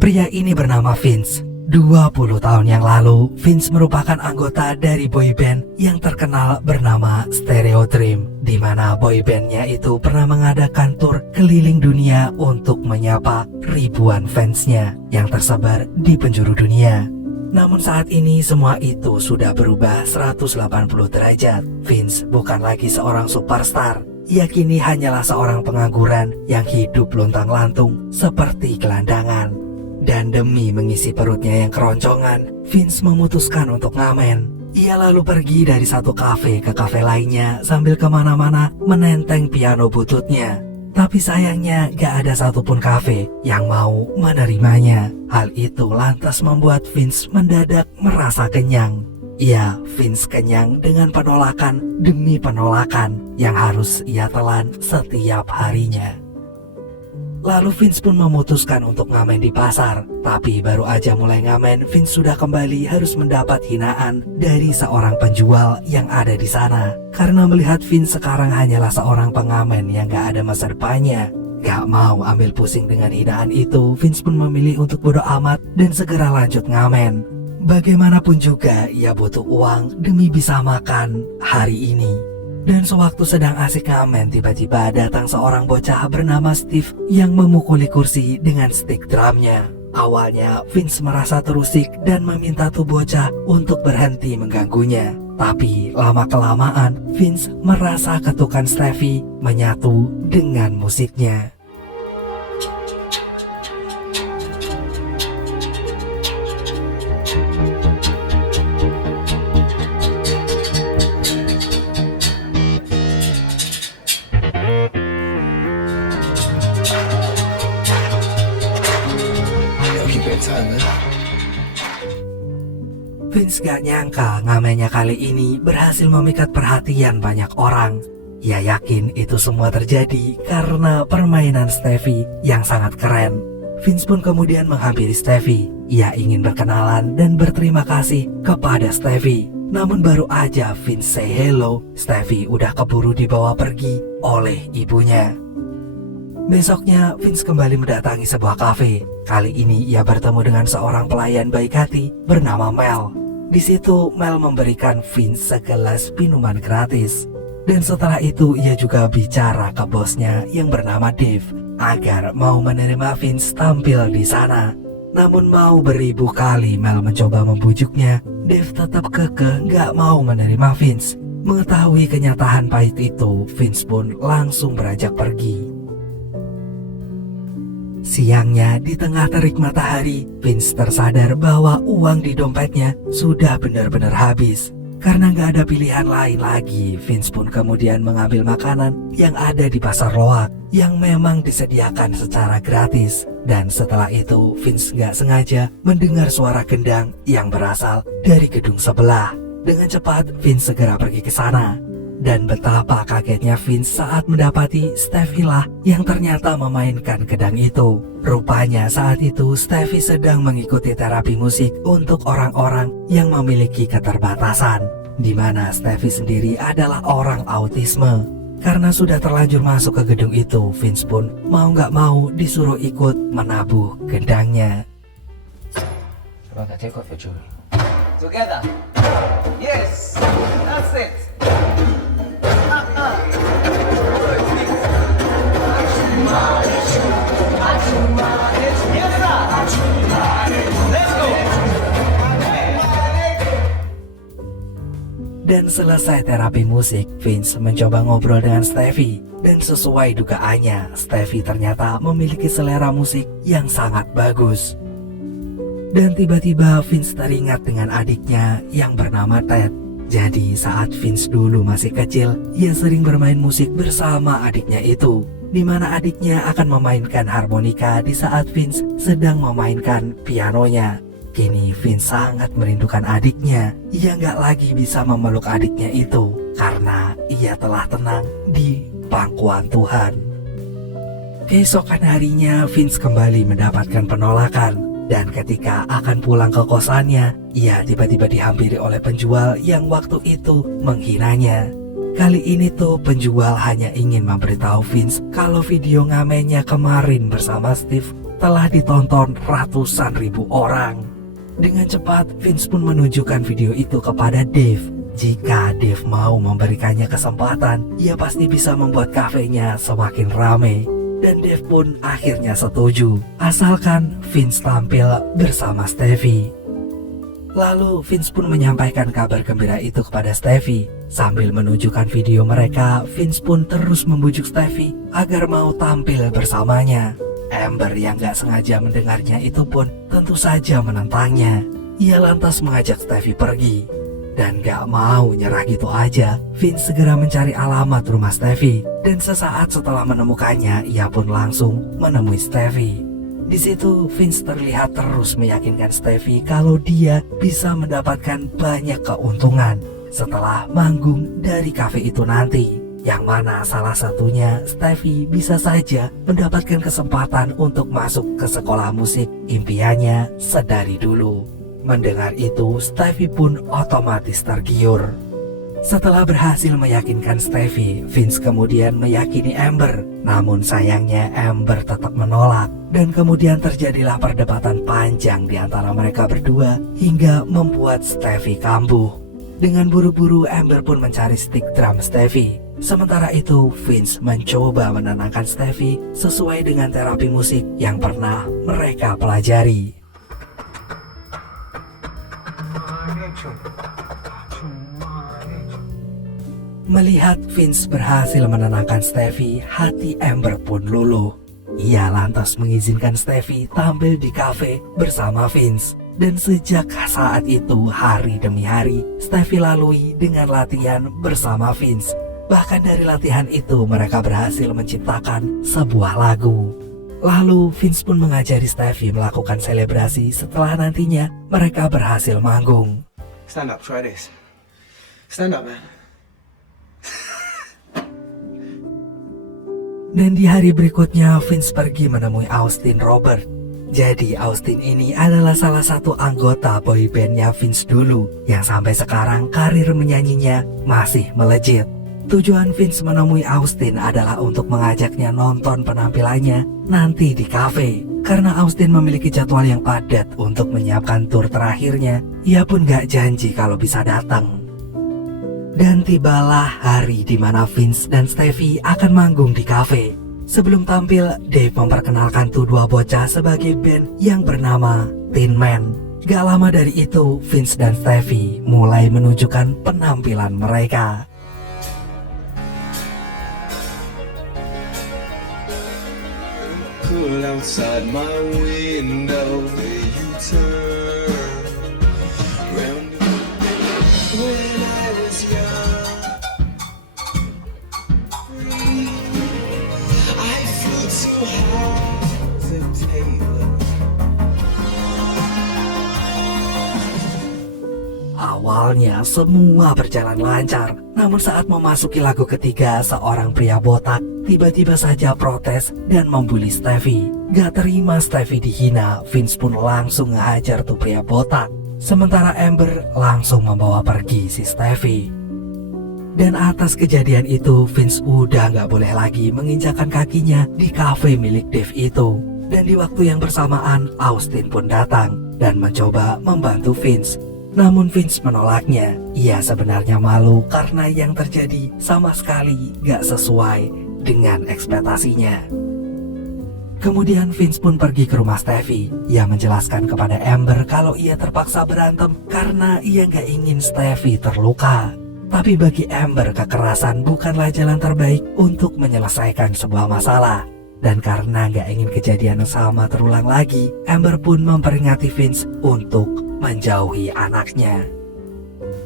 Pria ini bernama Vince. 20 tahun yang lalu, Vince merupakan anggota dari boyband yang terkenal bernama Stereo Dream, di mana boybandnya itu pernah mengadakan tur keliling dunia untuk menyapa ribuan fansnya yang tersebar di penjuru dunia. Namun saat ini semua itu sudah berubah 180 derajat. Vince bukan lagi seorang superstar. Ia kini hanyalah seorang pengangguran yang hidup lontang-lantung seperti gelandangan. Dan demi mengisi perutnya yang keroncongan, Vince memutuskan untuk ngamen. Ia lalu pergi dari satu kafe ke kafe lainnya sambil kemana-mana menenteng piano bututnya. Tapi sayangnya gak ada satupun kafe yang mau menerimanya. Hal itu lantas membuat Vince mendadak merasa kenyang. Ya, Vince kenyang dengan penolakan demi penolakan yang harus ia telan setiap harinya. Lalu Vince pun memutuskan untuk ngamen di pasar. Tapi baru aja mulai ngamen, Vince sudah kembali harus mendapat hinaan dari seorang penjual yang ada di sana. Karena melihat Vince sekarang hanyalah seorang pengamen yang gak ada masa depannya. Gak mau ambil pusing dengan hinaan itu, Vince pun memilih untuk bodo amat dan segera lanjut ngamen. Bagaimanapun juga ia butuh uang demi bisa makan hari ini. Dan sewaktu sedang asik ngamen, tiba-tiba datang seorang bocah bernama Steve yang memukuli kursi dengan stick drumnya. Awalnya Vince merasa terusik dan meminta tuh bocah untuk berhenti mengganggunya. Tapi lama-kelamaan Vince merasa ketukan Stevie menyatu dengan musiknya. Vince gak nyangka ngamennya kali ini berhasil memikat perhatian banyak orang. Ia yakin itu semua terjadi karena permainan Stevie yang sangat keren. Vince pun kemudian menghampiri Stevie. Ia ingin berkenalan dan berterima kasih kepada Stevie. Namun baru aja Vince say hello, Stevie udah keburu dibawa pergi oleh ibunya. Besoknya Vince kembali mendatangi sebuah kafe. Kali ini ia bertemu dengan seorang pelayan baik hati bernama Mel. Di situ Mel memberikan Vince segelas minuman gratis. Dan setelah itu ia juga bicara ke bosnya yang bernama Dave agar mau menerima Vince tampil di sana. Namun mau beribu kali Mel mencoba membujuknya, Dave tetap kekeh gak mau menerima Vince. Mengetahui kenyataan pahit itu, Vince pun langsung beranjak pergi. Siangnya di tengah terik matahari, Vince tersadar bahwa uang di dompetnya sudah benar-benar habis. Karena gak ada pilihan lain lagi, Vince pun kemudian mengambil makanan yang ada di pasar loak yang memang disediakan secara gratis. Dan setelah itu Vince gak sengaja mendengar suara gendang yang berasal dari gedung sebelah. Dengan cepat Vince segera pergi ke sana. Dan betapa kagetnya Vince saat mendapati Stevie lah yang ternyata memainkan gedang itu. Rupanya saat itu Stevie sedang mengikuti terapi musik untuk orang-orang yang memiliki keterbatasan, di mana Stevie sendiri adalah orang autisme. Karena sudah terlanjur masuk ke gedung itu, Vince pun mau gak mau disuruh ikut menabuh gendangnya. Together. Yes, that's it. Dan selesai terapi musik, Vince mencoba ngobrol dengan Stevie. Dan sesuai dugaannya, Stevie ternyata memiliki selera musik yang sangat bagus. Dan tiba-tiba Vince teringat dengan adiknya yang bernama Ted. Jadi saat Vince dulu masih kecil, ia sering bermain musik bersama adiknya itu, di mana adiknya akan memainkan harmonika di saat Vince sedang memainkan pianonya. Kini Vince sangat merindukan adiknya. Ia gak lagi bisa memeluk adiknya itu karena ia telah tenang di pangkuan Tuhan. Keesokan harinya Vince kembali mendapatkan penolakan. Dan ketika akan pulang ke kosannya, ia tiba-tiba dihampiri oleh penjual yang waktu itu menghinanya. Kali ini tuh penjual hanya ingin memberitahu Vince kalau video ngamennya kemarin bersama Steve telah ditonton ratusan ribu orang. Dengan cepat, Vince pun menunjukkan video itu kepada Dave. Jika Dave mau memberikannya kesempatan, ia pasti bisa membuat kafenya semakin ramai. Dan Dave pun akhirnya setuju, asalkan Vince tampil bersama Stevie. Lalu Vince pun menyampaikan kabar gembira itu kepada Stevie. Sambil menunjukkan video mereka, Vince pun terus membujuk Stevie agar mau tampil bersamanya. Amber yang gak sengaja mendengarnya itu pun tentu saja menentangnya. Ia lantas mengajak Stevie pergi. Dan gak mau nyerah gitu aja, Vince segera mencari alamat rumah Stevie. Dan sesaat setelah menemukannya, ia pun langsung menemui Stevie. Di situ Vince terlihat terus meyakinkan Stevie kalau dia bisa mendapatkan banyak keuntungan setelah manggung dari kafe itu nanti. Yang mana salah satunya Stevie bisa saja mendapatkan kesempatan untuk masuk ke sekolah musik impiannya sedari dulu. Mendengar itu, Stevie pun otomatis tergiur. Setelah berhasil meyakinkan Stevie, Vince kemudian meyakini Amber. Namun sayangnya Amber tetap menolak. Dan kemudian terjadilah perdebatan panjang di antara mereka berdua hingga membuat Stevie kambuh. Dengan buru-buru Amber pun mencari stick drum Stevie. Sementara itu, Vince mencoba menenangkan Stevie sesuai dengan terapi musik yang pernah mereka pelajari. Melihat Vince berhasil menenangkan Stevie, hati Amber pun luluh. Ia lantas mengizinkan Stevie tampil di kafe bersama Vince. Dan sejak saat itu, hari demi hari, Stevie lalui dengan latihan bersama Vince. Bahkan dari latihan itu mereka berhasil menciptakan sebuah lagu. Lalu Vince pun mengajari Stevie melakukan selebrasi setelah nantinya mereka berhasil manggung. Stand up, try this. Stand up, man. Dan di hari berikutnya Vince pergi menemui Austin Robert. Jadi Austin ini adalah salah satu anggota boybandnya Vince dulu yang sampai sekarang karir menyanyinya masih melejit. Tujuan Vince menemui Austin adalah untuk mengajaknya nonton penampilannya nanti di kafe. Karena Austin memiliki jadwal yang padat untuk menyiapkan tur terakhirnya, ia pun gak janji kalau bisa datang. Dan tibalah hari di mana Vince dan Stevie akan manggung di kafe. Sebelum tampil, Dave memperkenalkan tuh dua bocah sebagai band yang bernama Tin Man. Gak lama dari itu, Vince dan Stevie mulai menunjukkan penampilan mereka. Pull outside my window, there you turn round. When I was young, I flew too high to Taylor. Awalnya semua berjalan lancar, namun saat memasuki lagu ketiga, seorang pria botak tiba-tiba saja protes dan membuli Stevie. Gak terima Stevie dihina, Vince pun langsung ngehajar tuh pria botak. Sementara Amber langsung membawa pergi si Stevie. Dan atas kejadian itu, Vince udah gak boleh lagi menginjakan kakinya di kafe milik Dave itu. Dan di waktu yang bersamaan, Austin pun datang dan mencoba membantu Vince. Namun Vince menolaknya. Ia sebenarnya malu karena yang terjadi sama sekali gak sesuai dengan ekspektasinya. Kemudian Vince pun pergi ke rumah Stevie. Ia menjelaskan kepada Amber kalau ia terpaksa berantem karena ia gak ingin Stevie terluka. Tapi bagi Amber, kekerasan bukanlah jalan terbaik untuk menyelesaikan sebuah masalah. Dan karena gak ingin kejadian yang sama terulang lagi, Amber pun memperingati Vince untuk menjauhi anaknya.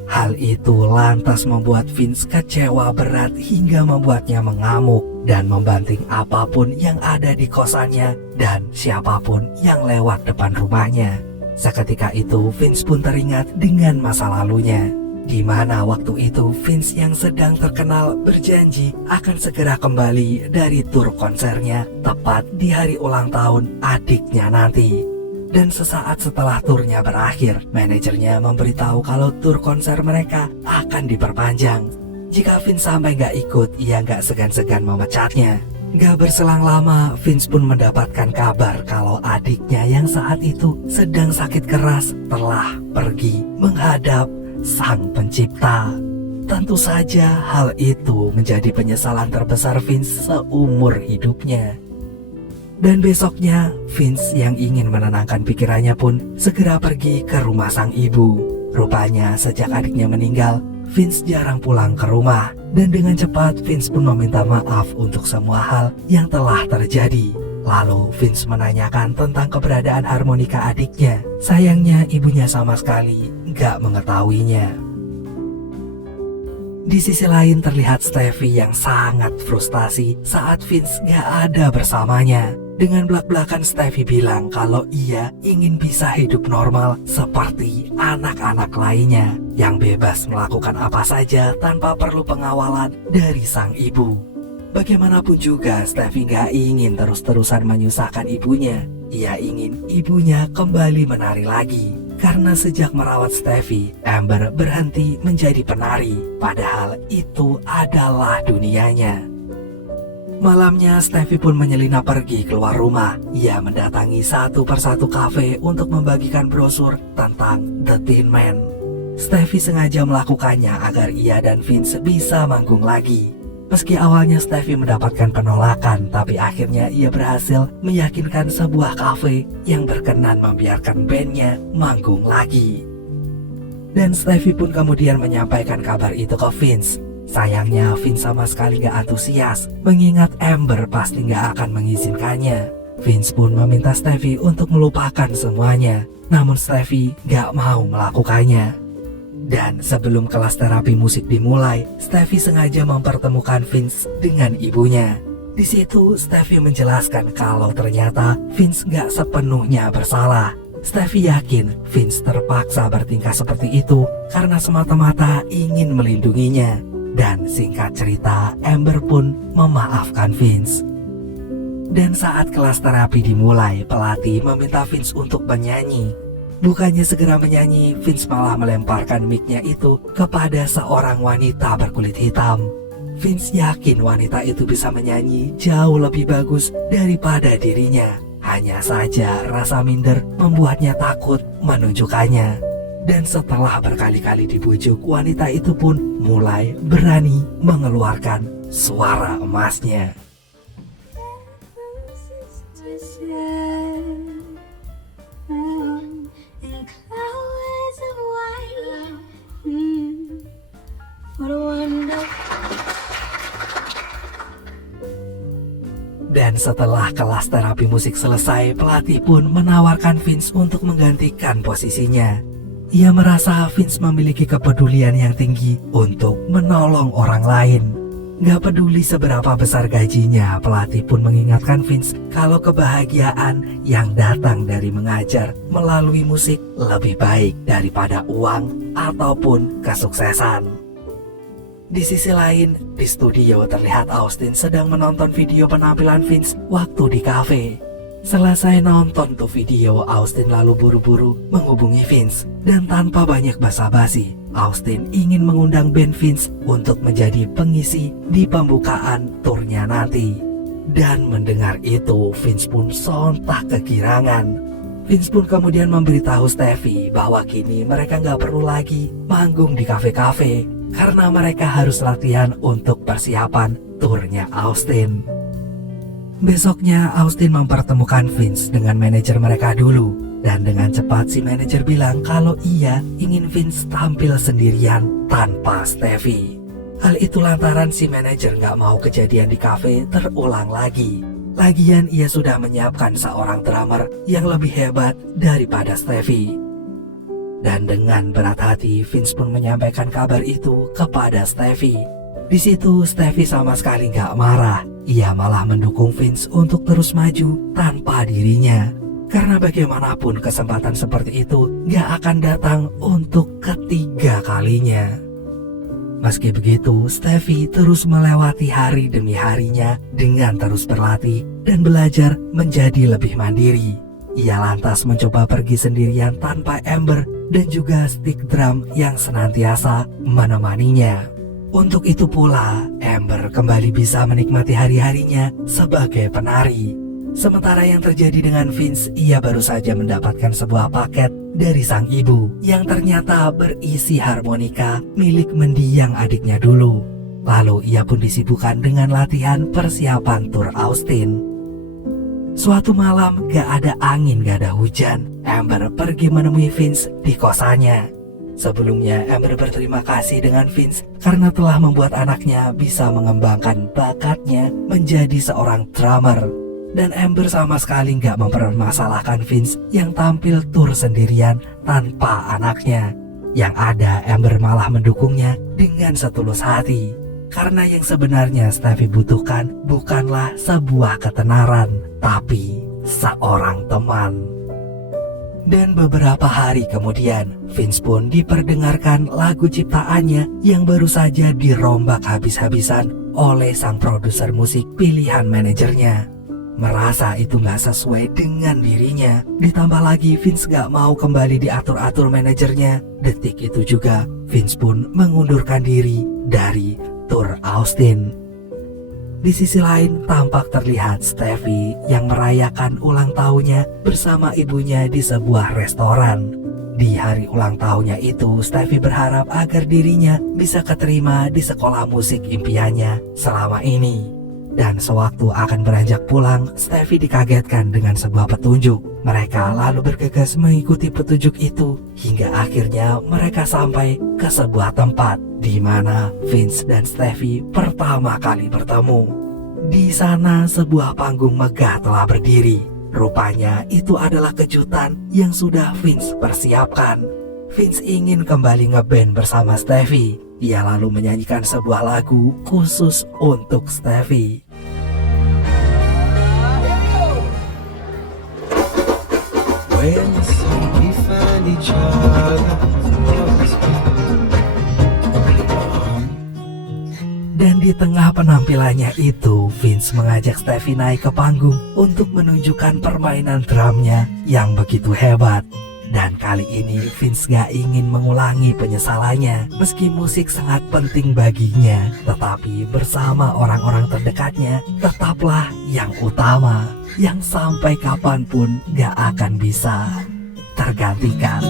Hal itu lantas membuat Vince kecewa berat hingga membuatnya mengamuk dan membanting apapun yang ada di kosannya dan siapapun yang lewat depan rumahnya. Seketika itu Vince pun teringat dengan masa lalunya, di mana waktu itu Vince yang sedang terkenal berjanji akan segera kembali dari tur konsernya tepat di hari ulang tahun adiknya nanti. Dan sesaat setelah turnya berakhir, manajernya memberitahu kalau tur konser mereka akan diperpanjang. Jika Vince sampai gak ikut, ia gak segan-segan memecatnya. Gak berselang lama, Vince pun mendapatkan kabar kalau adiknya yang saat itu sedang sakit keras telah pergi menghadap Sang Pencipta. Tentu saja hal itu menjadi penyesalan terbesar Vince seumur hidupnya. Dan besoknya, Vince yang ingin menenangkan pikirannya pun segera pergi ke rumah sang ibu. Rupanya sejak adiknya meninggal, Vince jarang pulang ke rumah. Dan dengan cepat Vince pun meminta maaf untuk semua hal yang telah terjadi. Lalu Vince menanyakan tentang keberadaan harmonika adiknya. Sayangnya ibunya sama sekali gak mengetahuinya. Di sisi lain terlihat Steffi yang sangat frustasi saat Vince gak ada bersamanya. Dengan belak-belakan Steffi bilang kalau ia ingin bisa hidup normal seperti anak-anak lainnya yang bebas melakukan apa saja tanpa perlu pengawalan dari sang ibu. Bagaimanapun juga Steffi gak ingin terus-terusan menyusahkan ibunya. Ia ingin ibunya kembali menari lagi. Karena sejak merawat Steffi, Amber berhenti menjadi penari. Padahal itu adalah dunianya. Malamnya Steffi pun menyelinap pergi keluar rumah. Ia mendatangi satu persatu kafe untuk membagikan brosur tentang The Tin Man. Steffi sengaja melakukannya agar ia dan Vince bisa manggung lagi. Meski awalnya Steffi mendapatkan penolakan, tapi akhirnya ia berhasil meyakinkan sebuah kafe yang berkenan membiarkan bandnya manggung lagi. Dan Steffi pun kemudian menyampaikan kabar itu ke Vince. Sayangnya Vince sama sekali gak antusias, mengingat Amber pasti gak akan mengizinkannya. Vince pun meminta Steffi untuk melupakan semuanya, namun Steffi gak mau melakukannya. Dan sebelum kelas terapi musik dimulai, Steffi sengaja mempertemukan Vince dengan ibunya. Di situ Steffi menjelaskan kalau ternyata Vince gak sepenuhnya bersalah. Steffi yakin Vince terpaksa bertingkah seperti itu karena semata-mata ingin melindunginya. Dan singkat cerita, Amber pun memaafkan Vince. Dan saat kelas terapi dimulai, pelatih meminta Vince untuk menyanyi. Bukannya segera menyanyi, Vince malah melemparkan mic-nya itu kepada seorang wanita berkulit hitam. Vince yakin wanita itu bisa menyanyi jauh lebih bagus daripada dirinya. Hanya saja rasa minder membuatnya takut menunjukkannya. Dan setelah berkali-kali dibujuk, wanita itu pun mulai berani mengeluarkan suara emasnya. Dan setelah kelas terapi musik selesai, pelatih pun menawarkan Vince untuk menggantikan posisinya. Ia merasa Vince memiliki kepedulian yang tinggi untuk menolong orang lain. Gak peduli seberapa besar gajinya, pelatih pun mengingatkan Vince kalau kebahagiaan yang datang dari mengajar melalui musik lebih baik daripada uang ataupun kesuksesan. Di sisi lain, di studio terlihat Austin sedang menonton video penampilan Vince waktu di kafe. Selesai nonton tuh video, Austin lalu buru-buru menghubungi Vince. Dan tanpa banyak basa-basi, Austin ingin mengundang band Vince untuk menjadi pengisi di pembukaan turnya nanti. Dan mendengar itu, Vince pun sontak kegirangan. Vince pun kemudian memberitahu Steffi bahwa kini mereka gak perlu lagi manggung di kafe-kafe karena mereka harus latihan untuk persiapan turnya Austin. Besoknya Austin mempertemukan Vince dengan manajer mereka dulu. Dan dengan cepat si manajer bilang kalau ia ingin Vince tampil sendirian tanpa Steffi. Hal itu lantaran si manajer gak mau kejadian di kafe terulang lagi. Lagian ia sudah menyiapkan seorang drummer yang lebih hebat daripada Steffi. Dan dengan berat hati Vince pun menyampaikan kabar itu kepada Steffi. Di situ Steffi sama sekali gak marah. Ia malah mendukung Vince untuk terus maju tanpa dirinya. Karena bagaimanapun kesempatan seperti itu gak akan datang untuk ketiga kalinya. Meski begitu, Steffi terus melewati hari demi harinya dengan terus berlatih dan belajar menjadi lebih mandiri. Ia lantas mencoba pergi sendirian tanpa Amber dan juga stick drum yang senantiasa menemaninya. Untuk itu pula, Amber kembali bisa menikmati hari-harinya sebagai penari. Sementara yang terjadi dengan Vince, ia baru saja mendapatkan sebuah paket dari sang ibu yang ternyata berisi harmonika milik mendiang adiknya dulu. Lalu ia pun disibukkan dengan latihan persiapan tur Austin. Suatu malam gak ada angin gak ada hujan, Amber pergi menemui Vince di kosannya. Sebelumnya Amber berterima kasih dengan Vince karena telah membuat anaknya bisa mengembangkan bakatnya menjadi seorang drummer. Dan Amber sama sekali gak mempermasalahkan Vince yang tampil tur sendirian tanpa anaknya. Yang ada Amber malah mendukungnya dengan setulus hati. Karena yang sebenarnya Stevie butuhkan bukanlah sebuah ketenaran, tapi seorang teman. Dan beberapa hari kemudian, Vince pun diperdengarkan lagu ciptaannya yang baru saja dirombak habis-habisan oleh sang produser musik pilihan manajernya. Merasa itu gak sesuai dengan dirinya. Ditambah lagi Vince gak mau kembali diatur-atur manajernya. Detik itu juga Vince pun mengundurkan diri dari tur Austin. Di sisi lain tampak terlihat Stevie yang merayakan ulang tahunnya bersama ibunya di sebuah restoran. Di hari ulang tahunnya itu, Stevie berharap agar dirinya bisa keterima di sekolah musik impiannya selama ini. Dan sewaktu akan beranjak pulang, Stevie dikagetkan dengan sebuah petunjuk. Mereka lalu bergegas mengikuti petunjuk itu hingga akhirnya mereka sampai ke sebuah tempat di mana Vince dan Stevie pertama kali bertemu. Di sana sebuah panggung megah telah berdiri. Rupanya itu adalah kejutan yang sudah Vince persiapkan. Vince ingin kembali ngeband bersama Stevie. Ia lalu menyanyikan sebuah lagu khusus untuk Stevie. When you say we find each other. Dan di tengah penampilannya itu, Vince mengajak Stevie naik ke panggung untuk menunjukkan permainan drumnya yang begitu hebat. Dan kali ini Vince gak ingin mengulangi penyesalannya. Meski musik sangat penting baginya, tetapi bersama orang-orang terdekatnya tetaplah yang utama, yang sampai kapanpun gak akan bisa tergantikan.